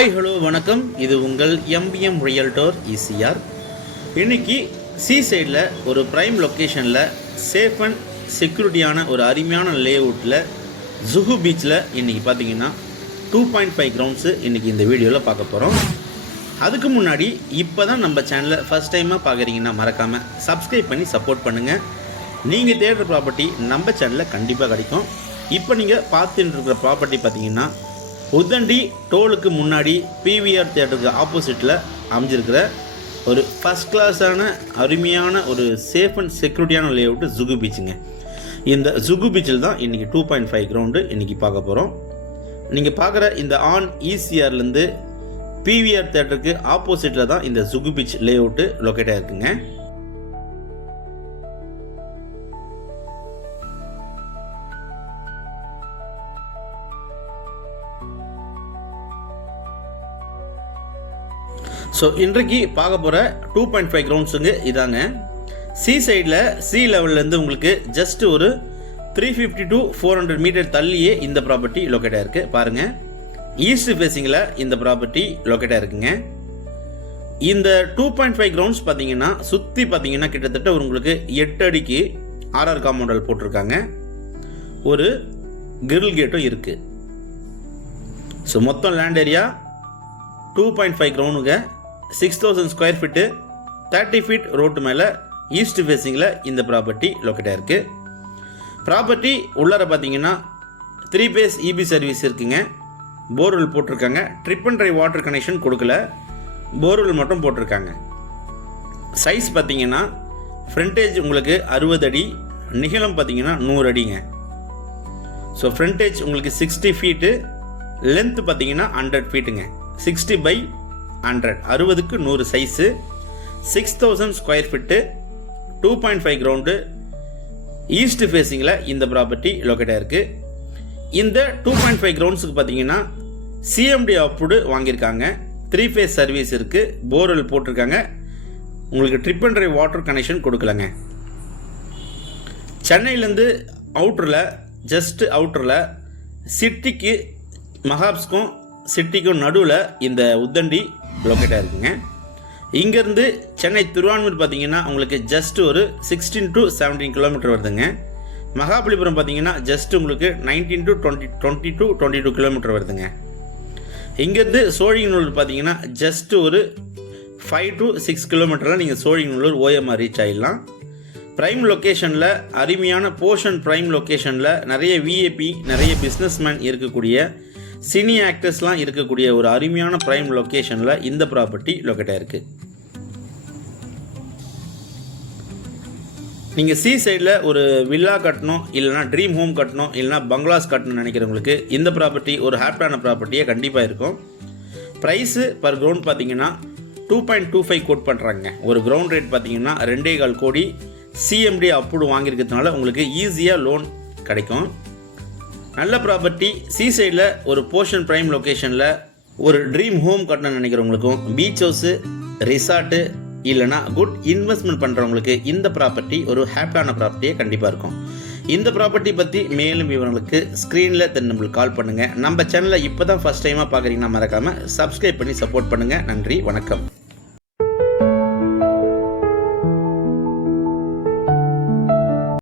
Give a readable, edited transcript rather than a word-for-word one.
Hi hello வணக்கம். இது உங்கள் எம்பிஎம் ரியல்டோர் ஈசிஆர். இன்றைக்கி சி சைடில் ஒரு ப்ரைம் லொக்கேஷனில் சேஃப் அண்ட் செக்யூரிட்டியான ஒரு அருமையான லேஅவுட்டில் ஜுஹு பீச்சில் இன்றைக்கி பார்த்தீங்கன்னா 2.5 கிரவுண்ட்ஸு இன்றைக்கி இந்த வீடியோவில் பார்க்க போகிறோம். அதுக்கு முன்னாடி இப்போ தான் நம்ம சேனலை ஃபஸ்ட் டைமாக பார்க்குறீங்கன்னா மறக்காமல் சப்ஸ்கிரைப் பண்ணி சப்போர்ட் பண்ணுங்கள். நீங்கள் தேடுற ப்ராப்பர்ட்டி நம்ம சேனலில் கண்டிப்பாக கிடைக்கும். இப்போ நீங்கள் பார்த்துட்டு இருக்கிற ப்ராப்பர்ட்டி பார்த்தீங்கன்னா உதண்டி டோலுக்கு முன்னாடி பிவிஆர் தியேட்டருக்கு ஆப்போசிட்டில் அமைஞ்சிருக்கிற ஒரு ஃபஸ்ட் கிளாஸான அருமையான ஒரு சேஃப் அண்ட் செக்யூரிட்டியான லேஅவுட்டு ஜுஹு பீச்சுங்க. இந்த ஜுஹு பீச்சில் தான் இன்றைக்கி 2.5 கிரவுண்டு இன்றைக்கி பார்க்க போகிறோம். நீங்கள் பார்க்குற இந்த ஆன் ஈசிஆர்லேருந்து பிவிஆர் தியேட்டருக்கு ஆப்போசிட்டில் தான் இந்த ஜுஹு பீச் லேஅவுட்டு லொக்கேட்டாக இருக்குங்க. ஸோ இன்றைக்கு பார்க்க போகிற 2.5 கிரவுண்ட்ஸுங்க இதாங்க. சி சைடில் சி லெவல்லேருந்து உங்களுக்கு ஜஸ்ட் ஒரு 350 to 400 மீட்டர் தள்ளியே இந்த ப்ராப்பர்ட்டி லொக்கேட்டாக இருக்குது. பாருங்கள், ஈஸ்ட் ஃபேஸிங்கில் இந்த ப்ராப்பர்ட்டி லொக்கேட்டாக இருக்குங்க. இந்த 2.5 கிரவுண்ட்ஸ் பார்த்தீங்கன்னா சுற்றி பார்த்தீங்கன்னா கிட்டத்தட்ட உங்களுக்கு 8 அடிக்கு ஆர்ஆர் காம்பவுண்டல் போட்டிருக்காங்க. ஒரு கிரில் கேட்டும் இருக்குது. ஸோ மொத்தம் லேண்ட் ஏரியா 2.5 கிரவுண்டுங்க. 6000 ஸ்கொயர் ஃபீட்டு, 30 ஃபீட் ரோட்டு மேலே ஈஸ்ட் ஃபேஸிங்கில் இந்த ப்ராப்பர்ட்டி லொக்கேட்டாக இருக்குது. ப்ராப்பர்ட்டி உள்ளார பார்த்தீங்கன்னா 3 பேஸ் இபி சர்வீஸ் இருக்குங்க. போர்வெல் போட்டிருக்காங்க. Drip and dry water connection கொடுக்கல, போர்வெல் மட்டும் போட்டிருக்காங்க. சைஸ் பார்த்தீங்கன்னா ஃப்ரண்டேஜ் உங்களுக்கு 60 அடி, நிகழம் பார்த்தீங்கன்னா 100 அடிங்க. ஸோ ஃப்ரண்டேஜ் உங்களுக்கு 60 ஃபீட்டு, லென்த்து பார்த்தீங்கன்னா 100 ஃபீட்டுங்க. 60/100, 60க்கு 100 size, 6000 square feet, 2.5 ground, east ஃபேஸிங்கில் இந்த ப்ராப்பர்ட்டி லொக்கேட்டாக இருக்குது. இந்த 2.5 கிரவுண்ட்ஸுக்கு பார்த்தீங்கன்னா சிஎம்டி அப்ரூவ்டு வாங்கியிருக்காங்க. 3 ஃபேஸ் சர்வீஸ் இருக்குது. போர்வெல் போட்டிருக்காங்க. உங்களுக்கு drip and dry water connection கொடுக்கலங்க. சென்னையிலேருந்து அவுட்டரில் ஜஸ்ட் அவுட்டரில் சிட்டிக்கு மகாப்ஸ்க்கும் சிட்டிக்கும் நடுவில் இந்த உத்தண்டி லொக்கேட்டாக இருக்குங்க. இங்கேருந்து சென்னை திருவான்மூர் பார்த்தீங்கன்னா உங்களுக்கு ஜஸ்ட் ஒரு 16 to 17 கிலோமீட்டர் வருதுங்க. மகாபலிபுரம் பார்த்தீங்கன்னா ஜஸ்ட் உங்களுக்கு 19 to 22 கிலோமீட்டர் வருதுங்க. இங்கேருந்து சோழிங்கநல்லூர் பார்த்தீங்கன்னா ஜஸ்ட் ஒரு 5 to 6 கிலோமீட்டரில் நீங்கள் சோழிங்கநல்லூர் ஓஎம்ஆர் ரீச் ஆகிடலாம். ப்ரைம் லொக்கேஷனில் அருமையான போர்ஷன் ப்ரைம் லொக்கேஷனில் நிறைய விஏபி, நிறைய பிஸ்னஸ்மேன் இருக்கக்கூடிய, சினி ஆக்டர்ஸ்லாம் இருக்கக்கூடிய ஒரு அருமையான ப்ரைம் லொக்கேஷனில் இந்த ப்ராப்பர்ட்டி லொக்கேட்டாக இருக்குது. நீங்கள் சி சைடில் ஒரு வில்லா கட்டணும், இல்லைனா ட்ரீம் ஹோம் கட்டணும், இல்லைனா பங்களாஸ் கட்டணும்னு நினைக்கிறவங்களுக்கு இந்த ப்ராப்பர்ட்டி ஒரு ஹாப்பியான ப்ராப்பர்ட்டியாக கண்டிப்பாக இருக்கும். ப்ரைஸு பர் கிரவுண்ட் பார்த்தீங்கன்னா 2.25 கோட் பண்ணுறாங்க. ஒரு கிரவுண்ட் ரேட் பார்த்தீங்கன்னா 2.25 கோடி. சிஎம்டி அப்ரூவ் வாங்கியிருக்கிறதுனால உங்களுக்கு ஈஸியாக லோன் கிடைக்கும். நல்ல ப்ராப்பர்ட்டி சி சைடில் ஒரு போர்ஷன் ப்ரைம் லொக்கேஷனில் ஒரு ட்ரீம் ஹோம் கட்டணும்னு நினைக்கிறவங்களுக்கும், பீச் ஹவுஸு, ரிசார்ட்டு, இல்லைனா குட் இன்வெஸ்ட்மெண்ட் பண்ணுறவங்களுக்கு இந்த ப்ராப்பர்ட்டி ஒரு ஹாப்பியான ப்ராப்பர்ட்டியே கண்டிப்பாக இருக்கும். இந்த ப்ராப்பர்ட்டி பற்றி மேலும் விவரங்களுக்கு ஸ்க்ரீனில் நம்மளுக்கு கால் பண்ணுங்கள். நம்ம சேனலை இப்போ தான் ஃபஸ்ட் டைமாக பார்க்குறீங்கன்னா மறக்காமல் சப்ஸ்கிரைப் பண்ணி சப்போர்ட் பண்ணுங்கள். நன்றி, வணக்கம்.